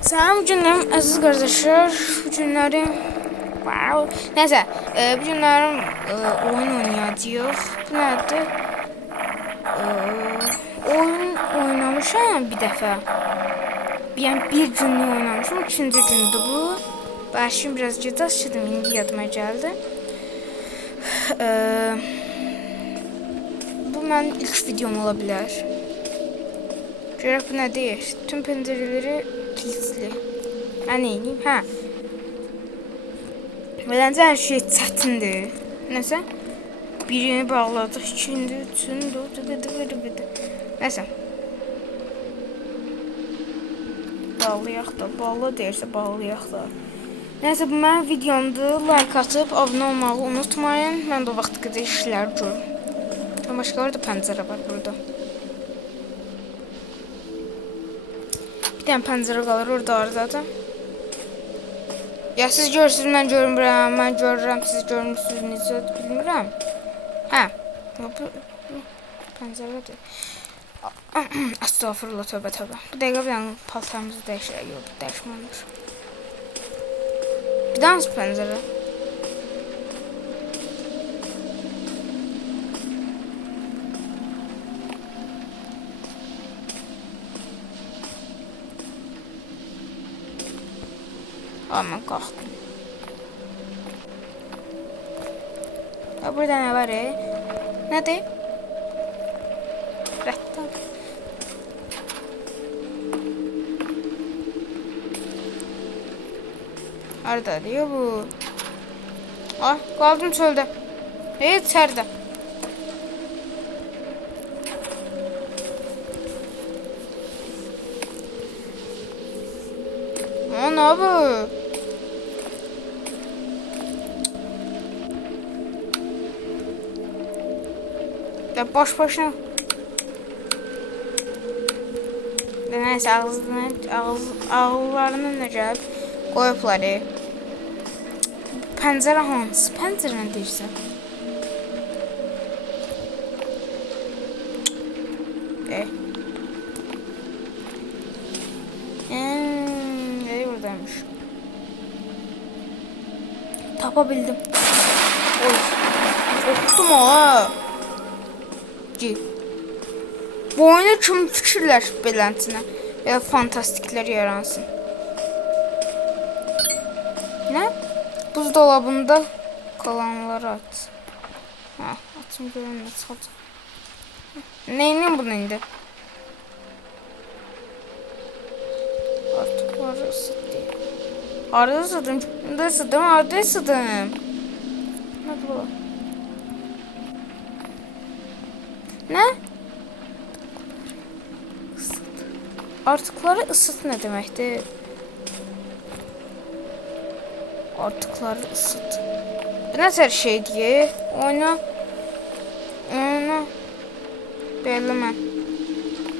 Selam günlerim aziz kardeşler. Bu günlerim neyse bu günlerim oyun oynayacağıq. Bu nədir? Oyun oynamışam bir dəfə. Yani bir günlük oynamışım. İkinci gündü bu. Başım biraz gec açdım. İndi yadıma geldi. Bu mənim ilk videom ola bilər. Görək bu nə deyir? Tüm pəncərələri kilitli. Neyim? Hə. Məncə hər şey çətindir. Nəsə? Birini bağladıq, ikinci, üçüncü, dördüncü. Nəsə. Bağlayaq da, bağla deyirsə bağlayaq da. Nəsə bu mənim videomdur. Like atıb abunə olmağı unutmayın. Mən də o vaxt qədər işlər görürüm. Başqa orada pəncərə var burada. Bir tane pəncərə qalır orada aradadır. Ya siz görürsünüz, mən görmürəm, mən görürəm, siz görmürsünüz, necə bilmirəm. Hə. Bu pəncərədir. Estağfurullah, tövbə. Bu dəqiqə bir dənə paltarımızı dəyişək. Yox, dəyişməmiş. Bir dənə pəncərə. Aman qalxdım. Ya burada nə var? Nədir? Rəddad. Haradadır ya bu? Ah, qaldım çöldə. İçəridə. Ana bu. Ya boş boşuna. Neyse ağızlarına ne gəlib qoyublar. Pəncərə hansı? Pəncərə nə deyirsən? Buradaymış. Tapabildim. Oy. Korktum ha. Bu oyuna kim fikirləşib beləsinə? Ya fantastiklər yaransın. Nə? Buzdolabında kalanları at. Ha, atım görünmez. Neyini bunu indi? Artık var ısıttı. Arada ısıttım. Arada ısıttım. Ne bu? Ne? Artıkları ısıt ne demekti? Artıkları ısıt. Bu ne tür şey diye? Oyna. Belli mən.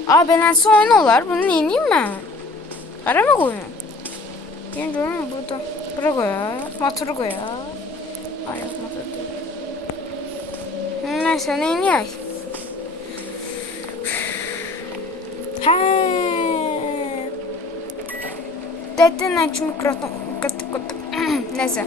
Beləsi oyun olar. Bunu neyiniyim mən? Ara mı koyayım? Ben görürüm burada. Bura koyar. Motoru koyar. Hayır, motoru değil. Neyse neyiniyək? Dedin ki mikrofon neyse.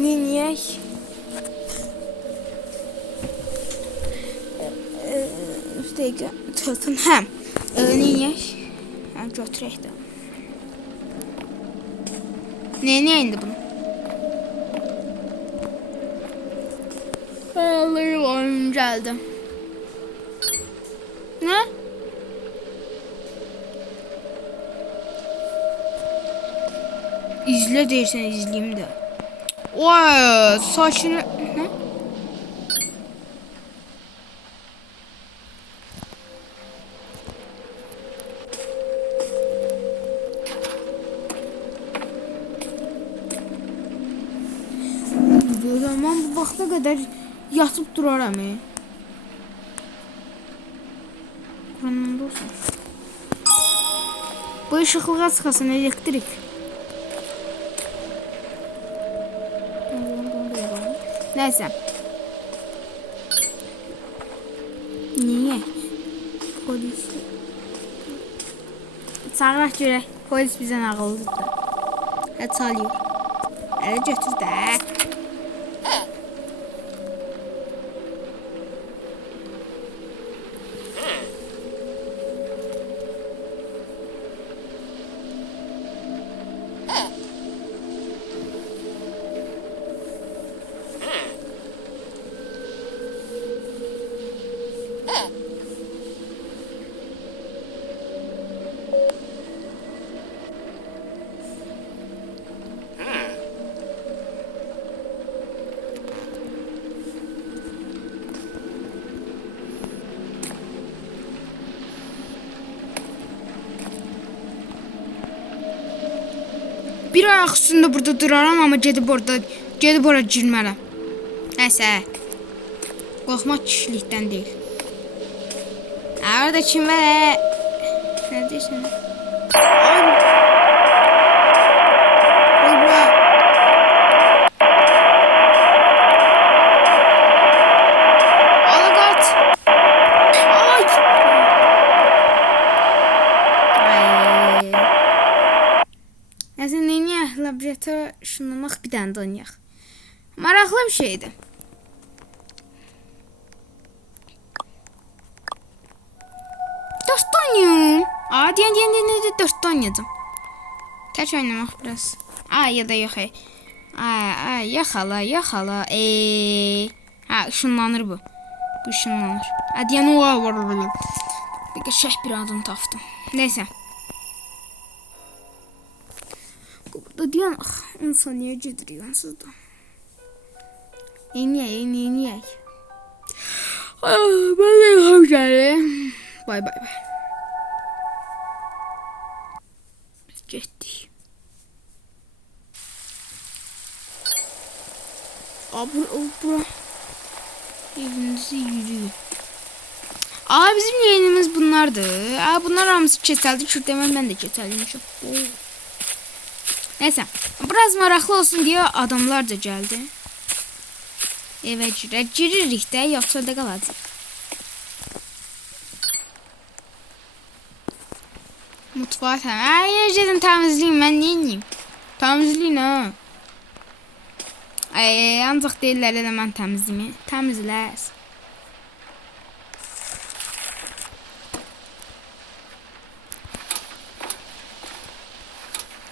Niyək? Bir dəqiqə telefon. Niyək? Götürək də. Niyə indi bunu? Allah'ım oyun geldi. Ne? İzle deyirsən izleyeyim de. Vay, saçını... Ne? Mən bu vaxta qədər yatıp duraram. Kuranında olsun. Bu ışıklığa çıxasın elektrik. Nəysə. Niyə? Polis. Çağıraq görək. Polis bizə ağıllıdır. Hə çalıyor. Ələ götür də. Bir ayak üstünde burada duraram ama gedib ora girmərəm. Nəysə. Qorxmaq kişilikdən deyil. Orada kim var? Nə deyirsən? Ay. Bura. Ala qaç. Ay. Nəysə, neyiniyək? Laborator şunlamaq bir dənə də oynayaq. Maraqlı bir şeydir. Dörtdə oynayım. Deyən dörtdə oynayacağım. Tək oynamaq biraz. Ya da yox. Yaxala. Işınlanır bu. Bu ışınlanır. Deyən o. Bir qəşəng bir adam tapdım. Nəysə. Burada deyən, insan niyə gedir yansız da? Neyiniyək. Ben de yıkam gəlir. Bay. Getdik. Bura. Evinizi yürüyün. Bizim yayınımız bunlardır. Bunlar hamısı keçəldi. Kürdəmən mən də keçəlliymişim. Neyse. Biraz maraqlı olsun diye adamlar da geldi. Eve giririk də, yoxsa da qalacaq. Mutfağı gedin təmizləyin, mən neyiniyim? Təmizləyin ha. Ancaq deyirlər elə mən təmizliyim. Təmizləs.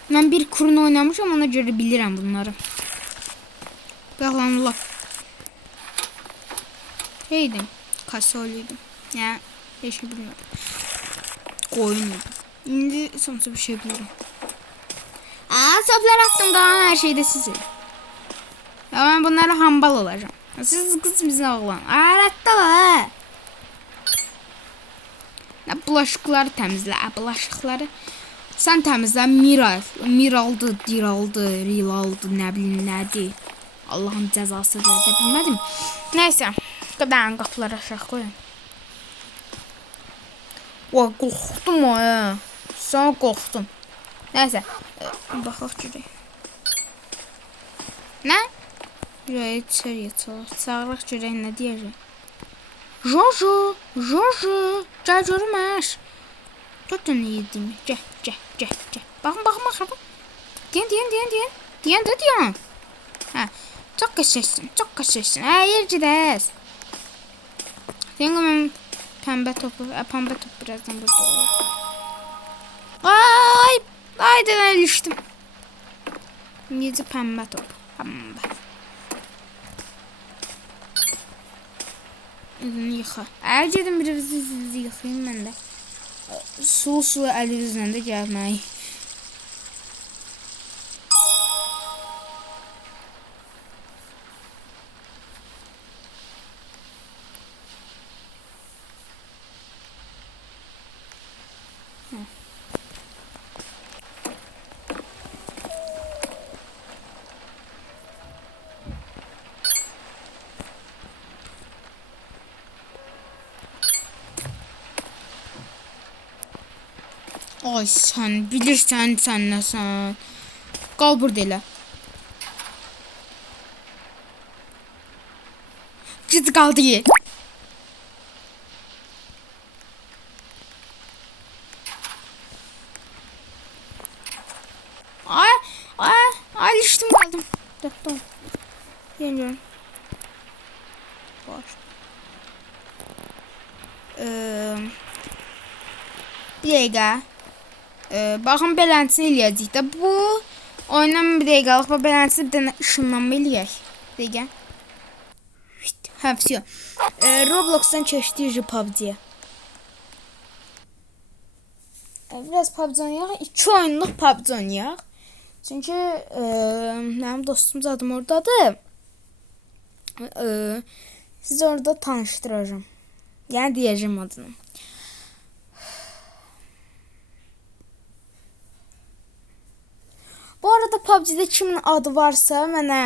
Mən bir kurun oynamışam, ona görə bilirəm bunları. Bağlanırlar. Neydim? Kasoluydım. Ya, bir şey bilmiyorum. Koyunuydu. İndi sonuçta bir şey bilirim. Soplar attım, kalan her şeyde size. Ya ben bunlara hambal olacağım. Siz kız bize oğlan. Rahatla. Bulaşıkları temizle. Bulaşıkları sen temizle. Miraldı, diraldı, rilaldı, ne bileyim nedir. Allah'ın cezası da bilmedim. Neyse. Ben kapıları aşağı koyayım. Qorxdum ha. Sana qorxdum. Neyse. Baxaq görək. Nə? Görək içəriyə çalaq. Çağıraq görək nə deyəcək. Jojo. Gəl görməş. Tutun yedim. Gəl. Baxın. Deyən. Çok kaçırsın. Hayır gides. Dengo pembe topu birazdan burada olur. Aydan düştüm. Neyse pembe top. Pembe. Yıka. Ercedim biraz yıkayayım ben de. Su elinizden de gelmeyi. Ay sen bilirsen sen ne sen. Kal burada elə. Git qaldı ye. Ay, ay düştüm kaldım. Dur, dur. Yeniyorum. Boş. Bir dəqiqə. Baxın beləntisini eləyəcəyik də. Bu oyundan bir dəqiqəlik və beləntisini bir dənə ışınlanma eləyək. Dəqiqə. Hə, все. Roblox'dan keçdik PUBG-yə. Biraz PUBG oynayaq. 2 oyunluq PUBG oynayaq. Çünki mənim dostum zadım oradadır. Sizi orada tanışdıracağım. Yəni deyəcəm adını. Bu arada PUBG-də kimin adı varsa mənə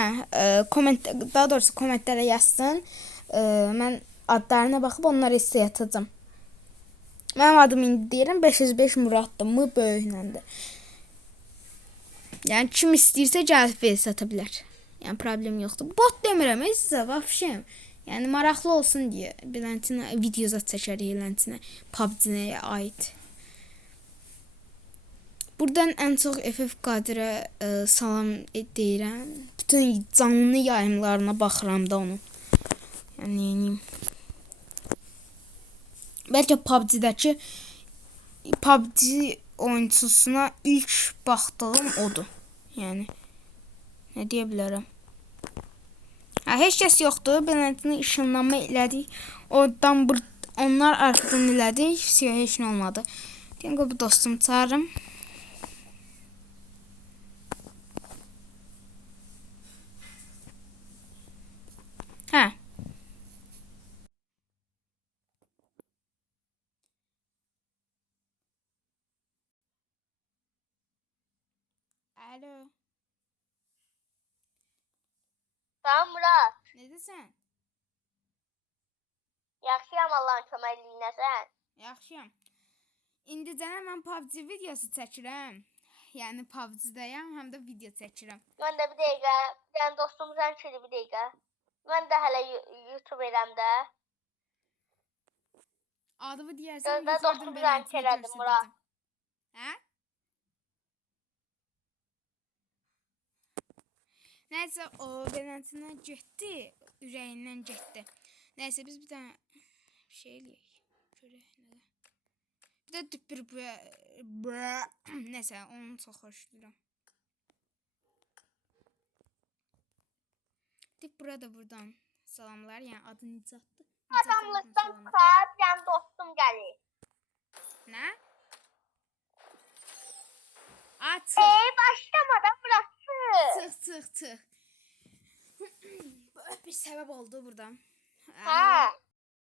daha doğrusu kommentlərə yazsın. Mən adlarına baxıb onları sizə atacağım. Mənim adım indi deyirəm 505 Muraddır. M böyükləndi. Yəni kim istəyirsə gəlib versə ata bilər. Yəni problem yoxdur. Bot demirəm sizə vəbşəm. Yəni maraqlı olsun deyə Belentinə video zət çəkərik Belentinə PUBG-yə aid. Buradan ən çox FF Qadirə salam deyirəm. Bütün canlı yayımlarına baxıram da onu. Yəni yeniyim. Bəlkə PUBG-dəki PUBG oyunçusuna ilk baxdığım odur. Yəni nə deyə bilərəm? Heç kəs yoxdur. Belentini ışınlanma elədik. Oradan onlar arxadan elədik. Heç nə olmadı. Deyəm ki bu dostumu çağırım. Hə. Alo. Tamam Murat. Nədirsən? Yaxşıyam Allahın köməkliyi sən. Yaxşıyam. İndicənə mən PUBG videosu çəkirəm. Yəni PUBG-dəyəm, həm də video çəkirəm. Mən də bir dəqiqə, yəni dostumuzdan kiri bir dəqiqə. Mən də hələ YouTube eləmdə. Adımı deyərsən, Gözdə dostumuzdan kələdim Murat. Hə? Nəysə o Belentinə getdi, ürəyindən getdi. Nəysə biz bir dənə şey eləyək. Görək nədə. Bir də düppür nəysə onu çox xoşlayıram. Deyib burada buradan salamlar, yəni adı Nicatdır. Adamlıqdan çıxar, yəni dostum gəlir. Nə? Aç. Başlamadan burası. Çıx. Bir səbəb oldu buradan. Hə.